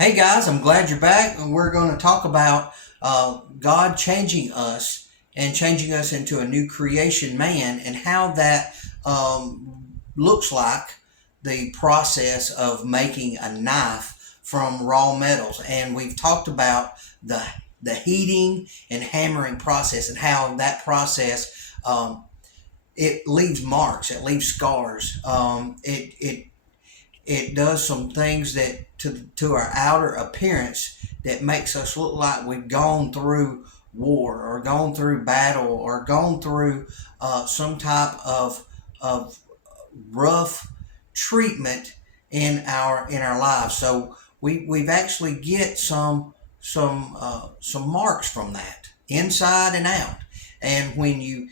Hey guys, I'm glad you're back. And we're going to talk about God changing us and changing us into a new creation man and how that looks like the process of making a knife from raw metals. And we've talked about the the heating and hammering process and how that process it leaves marks, it leaves scars. It does some things that to our outer appearance that makes us look like we've gone through war or gone through battle or gone through some type of rough treatment in our lives. So we've actually get some marks from that inside and out. And when you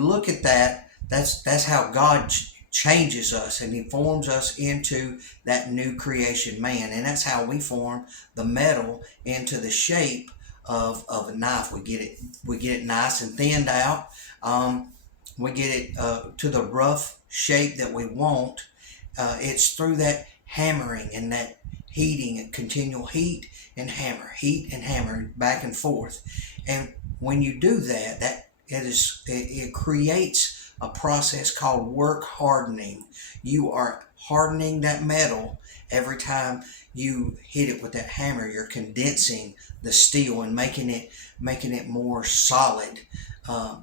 look at that, that's how God changes us and he forms us into that new creation man. And that's how we form the metal into the shape of a knife. We get it nice and thinned out. We get it to the rough shape that we want. It's through that hammering and that heating and continual heat and hammer back and forth. And when you do that, it creates a process called work hardening. You are hardening that metal every time you hit it with that hammer. You're condensing the steel and making it more solid,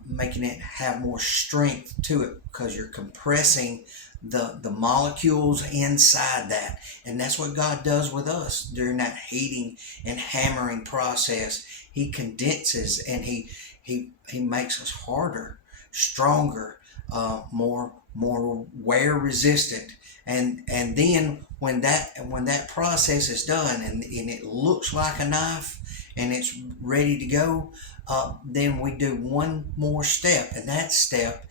making it have more strength to it because you're compressing the molecules inside that. And that's what God does with us during that heating and hammering process. He condenses and he makes us harder, stronger, more wear resistant. And then when that process is done and it looks like a knife and it's ready to go, then we do one more step, and that step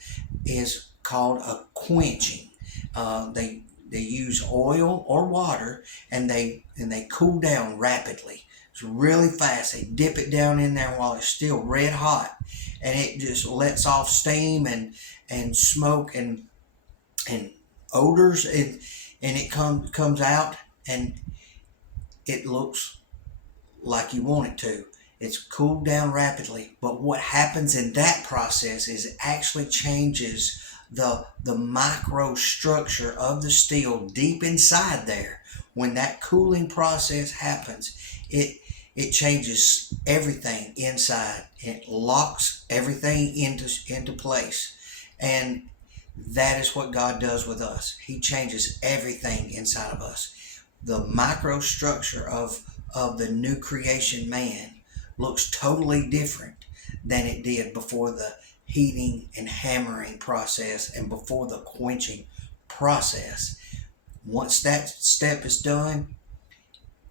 is called a quenching. They use oil or water, and they cool down rapidly. It's really fast. They dip it down in there while it's still red hot, and it just lets off steam and smoke and odors, and it comes out, and it looks like you want it to. It's cooled down rapidly, but what happens in that process is it actually changes the microstructure of the steel deep inside there. When that cooling process happens, it changes everything inside. It locks everything into place, and that is what God does with us. He changes everything inside of us. The microstructure of the new creation man looks totally different than it did before the heating and hammering process and before the quenching process. Once that step is done,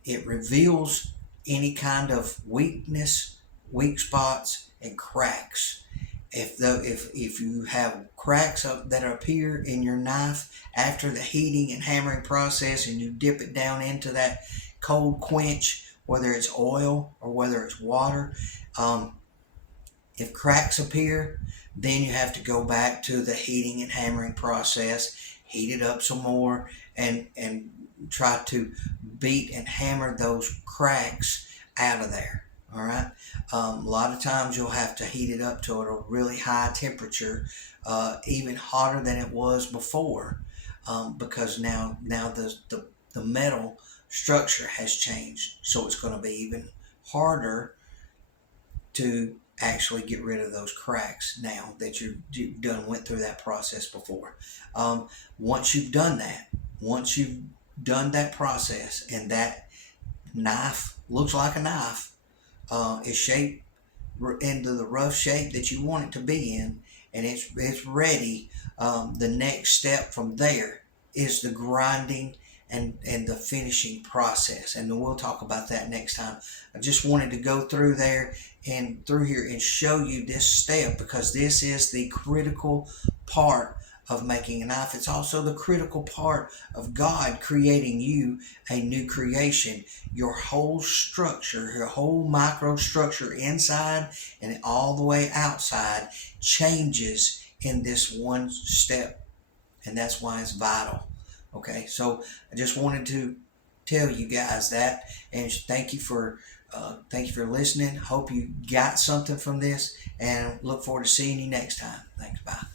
it reveals any kind of weakness, weak spots, and cracks. If you have cracks that appear in your knife after the heating and hammering process, and you dip it down into that cold quench, whether it's oil or whether it's water, if cracks appear, then you have to go back to the heating and hammering process, heat it up some more, and try to beat and hammer those cracks out of there. All right. A lot of times you'll have to heat it up to a really high temperature, even hotter than it was before, because now the metal structure has changed. So it's going to be even harder to actually get rid of those cracks now that you've done went through that process before. Once you've done that, once you've done that process, and that knife looks like a knife, is shaped into the rough shape that you want it to be in, and it's ready. The next step from there is the grinding and the finishing process, and then we'll talk about that next time. I just wanted to go through there and through here and show you this step because this is the critical part of making a knife. It's also the critical part of God creating you a new creation. Your whole structure, your whole microstructure inside and all the way outside changes in this one step, and that's why it's vital. Okay, so I just wanted to tell you guys that. And thank you for listening. Hope you got something from this, and look forward to seeing you next time. Thanks. Bye.